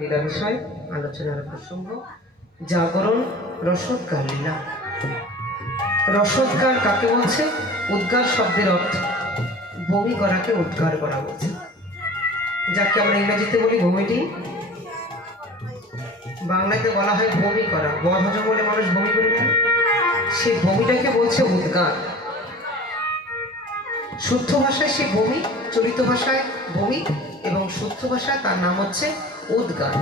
লীলা বিষয় আলোচনার প্রসঙ্গ জাগরণ রসোদ্গার লীলা। রসোদ্গার কাকে বলছে? উদ্গার শব্দের অর্থ বমি করাকে উদ্গার করা বলছে, যাকে আমরা ইংরেজিতে বলি ভমিটিং, বাংলাতে বলা হয় বমি করা। বদ হজম বলে মানুষ বমি করে দেয়, সেই বমিটাকে বলছে উদ্গার। শুদ্ধ ভাষায় সে বমি, চলিত ভাষায় বমি, এবং শুদ্ধ ভাষায় তার নাম হচ্ছে উদ্গার।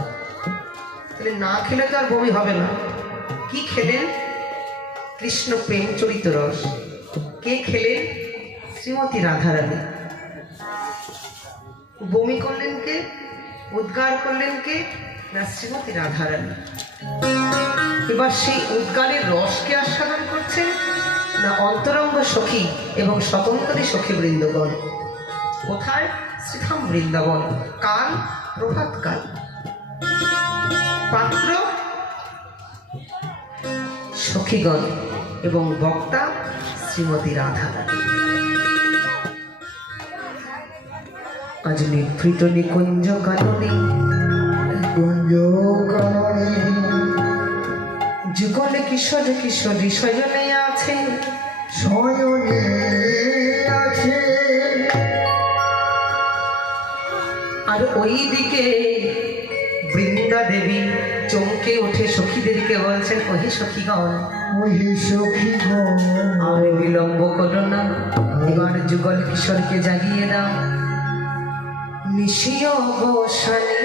তাহলে না খেলে তো আর বমি হবে না। কি খেলেন? কৃষ্ণ প্রেম চরিত রস। কে খেলেন? শ্রীমতী রাধারানী। বমি করলেন কে? উদ্গার করলেন কে? না শ্রীমতী রাধারানী। এবার সেই উদ্গারের রসকে আস্বাদন করছেন না অন্তরঙ্গ সখী এবং স্বতন্ত্রী সখী বৃন্দগণ। কোথায়? শ্রীধাম বৃন্দাবন। কাল প্রভাতকাল। পাত্র সখীগণ এবং বক্তা শ্রীমতী রাধারানী। আজ নিভৃত নিকুঞ্জ কাননে, যুগলে কিশোর কিশোরী শয়নে আছে, শয়নে আছে। আর ওই দিকে বৃন্দা দেবী চমকে উঠে সখীদেরকে বলছেন, ওহে সখীগণ, ওহে সখীগণ, আর বিলম্ব করো না, এবার যুগল কিশোরকে জাগিয়ে দাও। নিশিয় অবসানে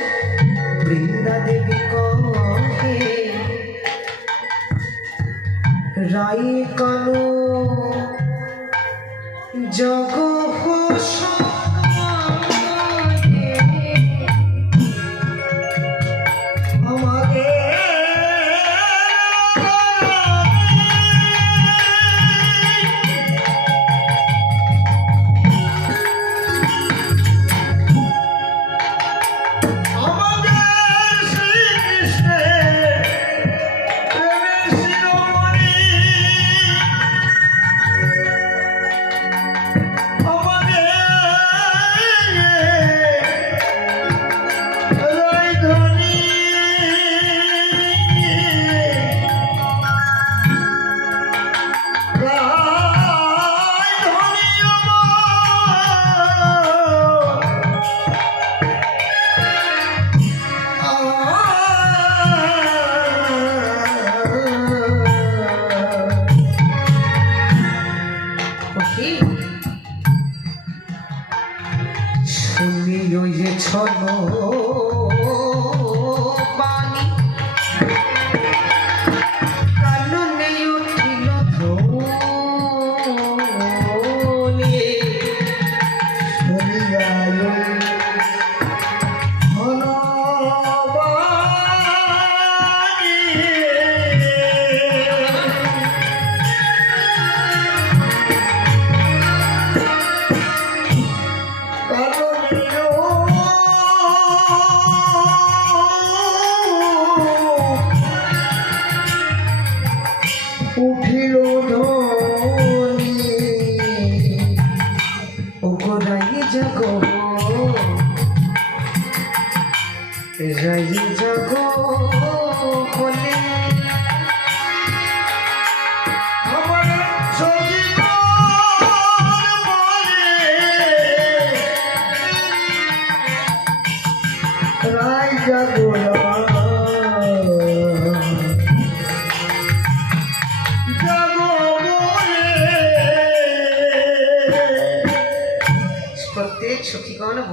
বৃন্দা দেবী কহে, রাই কানো জগ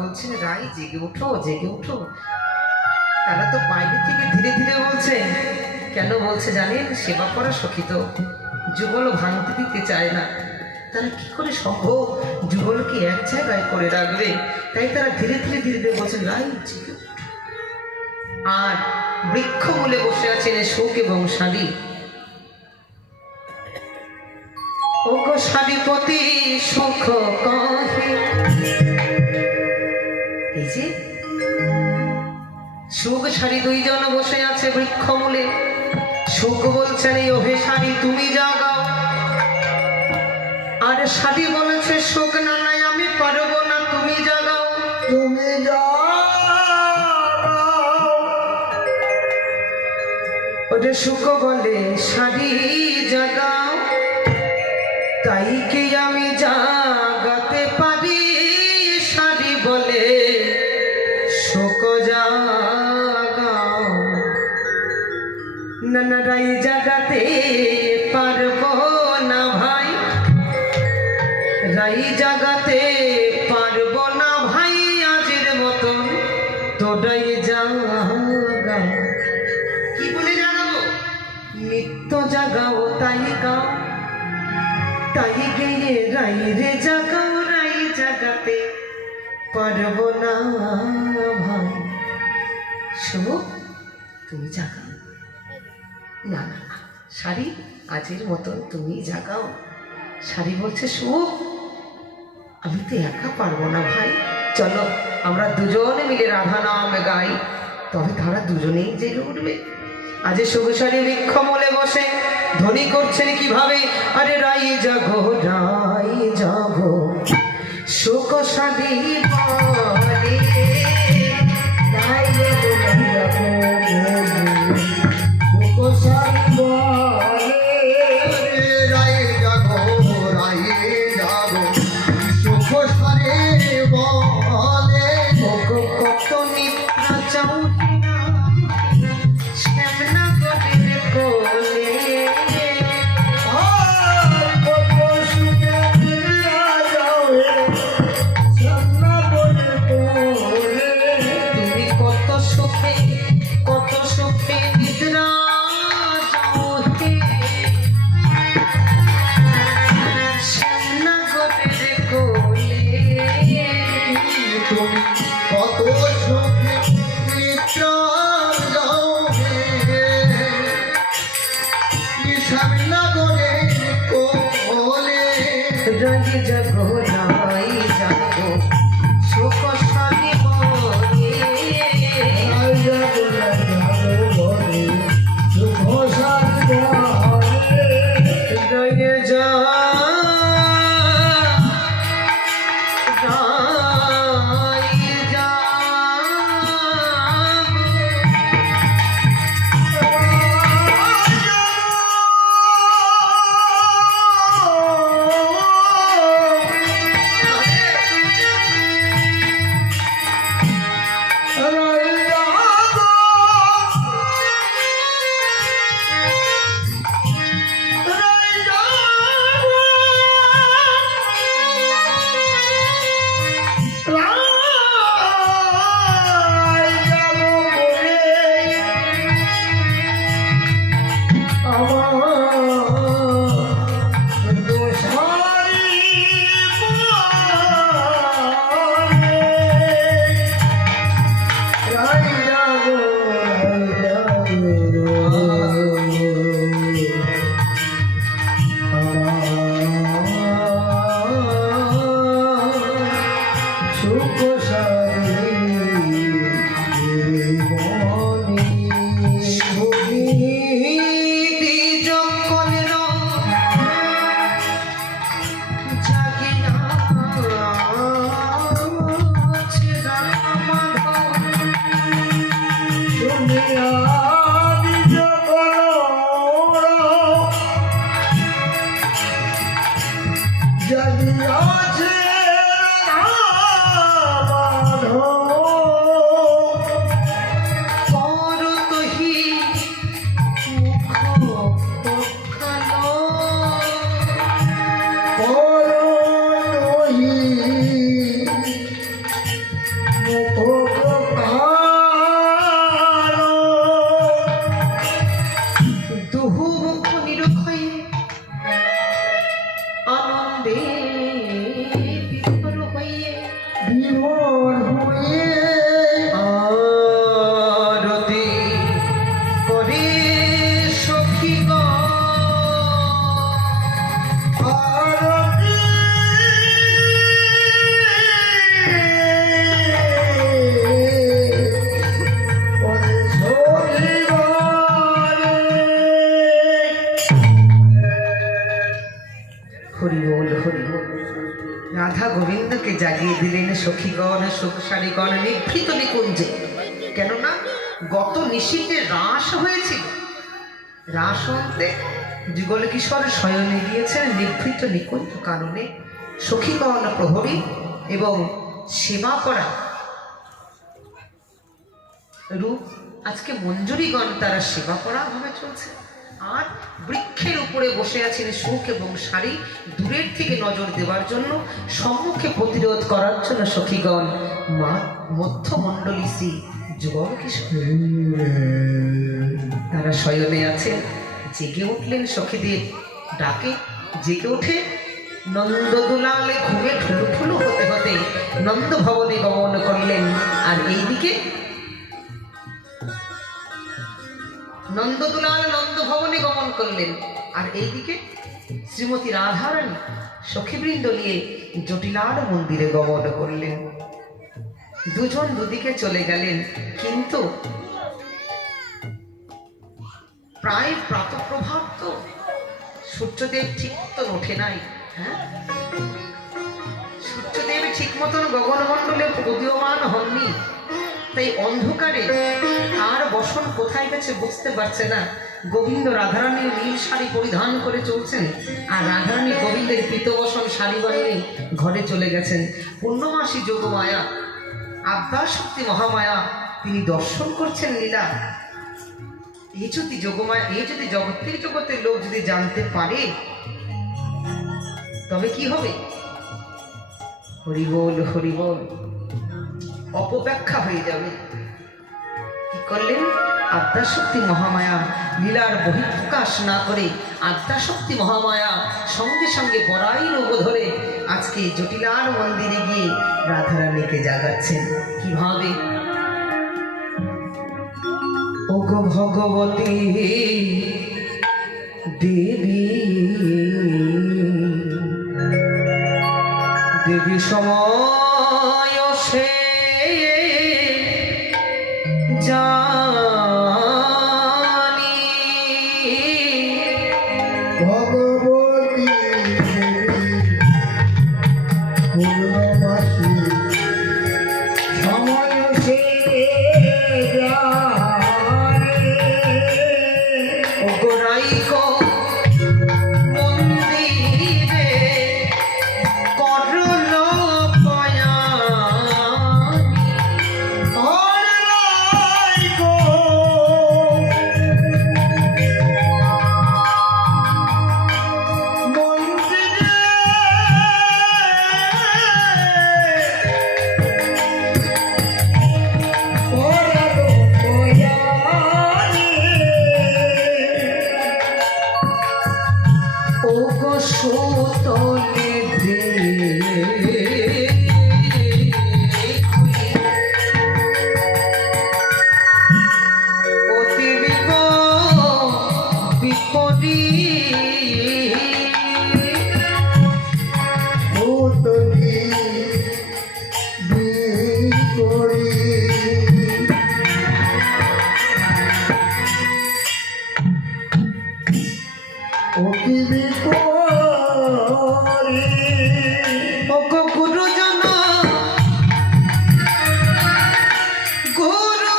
বলছেন, রাই জেগে উঠো, জেগে উঠো। তারা তো বাইরে থেকে ধীরে ধীরে বলছে। কেন বলছে জানেন? সেবা করা সখী তো যুগল ভাঙতে দিতে চায় না। তারা কি করে সম্ভব যুগলকে এক জায়গায় করে রাখবে? তাই তারা ধীরে ধীরে ধীরে ধীরে বলছেন, রাই জেগে উঠো। আর বৃক্ষ মূলে বসে আছেন শোক এবং শাড়ি। ওগো শাড়িপতি সুখ কহে, এই যে সুখ শাড়ি দুইজন বসে আছে বৃক্ষ মূলে। সুখ বলছেন, এই ওহে শাড়ি তুমি জাগাও। আর শাড়ি বলেছে, সুখ না নাই আমি পারবো না, তুমি জাগাও, তুমি জাগাও। ওটা সুখ বলে শাড়ি জাগাও, তাই কি আমি জাগাতে পারি? শাড়ি বলে সুখ জাগাও, না রাই জাগাতে পারবো না ভাই, রাই জাগাতে পারবো না ভাই। আজের মতন তোরাই জাগাও। কি বলে জাগাবো? নিত্য জাগাও তাই গাও, তাই গেয়ে রাই রে জাগাও, রাই জাগাতে পারবো না ভাই। শুনো, তুমি জাগাও। না না না, শাড়ি আজের মতন তুমি জাগাও। শাড়ি বলছে সুখ, আমি তো একা পারবো না ভাই, চলো আমরা দুজনে মিলে রাধা নাম গাই, তবে তারা দুজনেই জেগে উঠবে। আজ সুখসারী বৃক্ষমূলে বসে ধ্বনি করছেন কিভাবে? আরে রাই জাগো, রাই জাগো, সুখসারী বলে, রাই জাগো, সুখসারী বলে, রাই জাগো, রাই জাগো, সুখসারী বলে। কত নিদ্রা চাও না শ্যামনা গোবিন্দ কোলে, কত সুখে ফিরিয়া যাও হে শ্যামনা গোবিন্দ কোলে। তুমি কত সুখে নিদ্রা যাও হে শ্যামনা গোবিন্দ কোলে। তুমি কত সুখে নিদ্রা যাও হে শ্যামনা গোবিন্দ কোলে। রাই জাগো, রাই জাগো, সুখসারী বলে, রাই জাগো, রাই জাগো বলে, সুখসারী বলে। রাই যা, রাই রাধা গোবিন্দকে জাগিয়ে দিলেন সখীগণ সুখসারীগণ নিভৃত নিকুঞ্জে। কেননা গত নিশীথে রাস হয়েছিল, রাস অন্তে যুগল কিশোর শয়নে গিয়েছেন নিভৃত নিকুঞ্জ কারণে সখীগণ প্রহরী এবং সেবা করা রূপ আজকে মঞ্জুরিগণ তারা সেবা করা ভাবে চলছে। আর বৃক্ষের উপরে বসে আছেন সুখ এবং শাড়ি দূরের থেকে নজর দেওয়ার জন্য, সম্মুখে প্রতিরোধ করার জন্য সখীগণ মধ্যমণ্ডলী শ্রী যুগল কিশোর তারা শয়নে আছেন। জেগে উঠলেন সখীদের ডাকে, জেগে উঠে নন্দদুলালে ঘুমে ঠুলু ঠুলু হতে হতে নন্দ ভবনে গমন করলেন। আর এইদিকে নন্দদুলাল নন্দ ভবনে গমন করলেন, আর এইদিকে শ্রীমতী রাধারানী সখীবৃন্দ নিয়ে জটিলাল মন্দিরে গমন করলেন। দুজন দুদিকে চলে গেলেন, কিন্তু প্রায় প্রাতঃপ্রভাত তো, সূর্যদেব ঠিক মতন ওঠে নাই। হ্যাঁ, সূর্যদেব ঠিক মতন গগনমণ্ডলে উদীয়মান হননি, তাই অন্ধকারে আর বসন কোথায় গেছে বুঝতে পারছে না। গোবিন্দ রাধারানীর নীল শাড়ি পরিধান করে চলছেন, আর রাধারানী গোবিন্দের পীতবসন শাড়ি বানিয়ে ঘরে চলে গেছেন। পূর্ণমাসী যোগমায়া আদ্যাশক্তি মহামায়া তিনি দর্শন করছেন লীলা। এই যদি যোগমায়া, এই যদি জগতের জগতের লোক যদি জানতে পারে তবে কি হবে? হরিবোল হরিবোল, অপব্যাখ্যা হয়ে যাবে। কি করলেন? আদ্যাশক্তি মহামায়া লীলার বহিঃপ্রকাশ না করে আদ্যাশক্তি মহামায়া সঙ্গে সঙ্গে বড়াই রূপ ধরে আজকে জটিলাল মন্দিরে গিয়ে রাধারানীকে জাগাচ্ছেন। কিভাবে? ওগো ভগবতী দেবী, দেবী সময় সে জানি, ভগবতী পূর্ণমাসী সময় সে ওগোরাইকো মন্দিরে করল পয়ানি, ওগো সুতলে ও দেবী গো বিপরী, পুতলি বিপরী ও কি বিপরী ওগো গুরুজন গুরু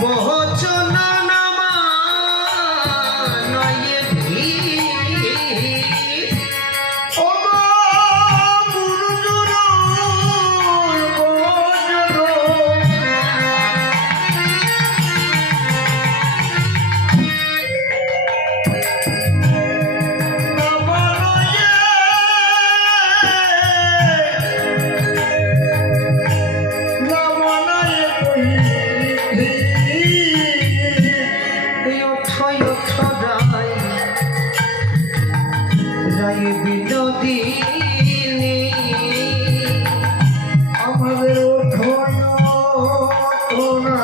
বচন নামা নয়ে ভি, ও গুরুজন রায় বিনোদিনী আমাদের ওঠন তোনা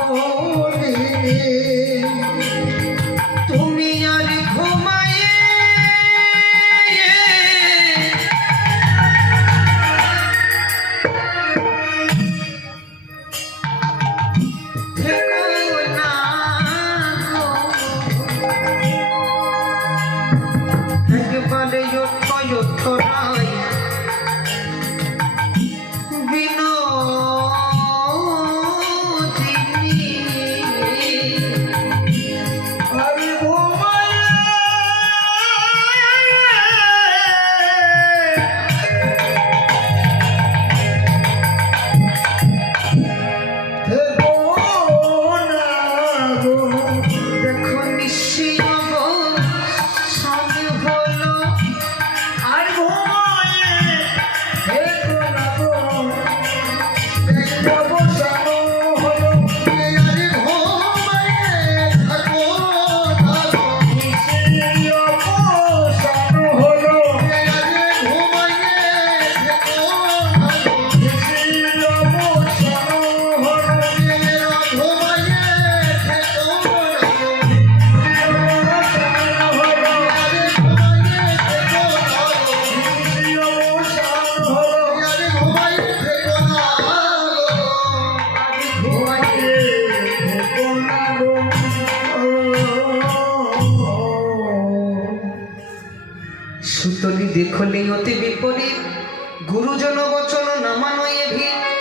বিনোদিনী তুমি আর ঘুমায়ে থেকো না গো। সুতলি দেখলে অতি বিপরীত, গুরুজন বচন নামানয়ে ভিত।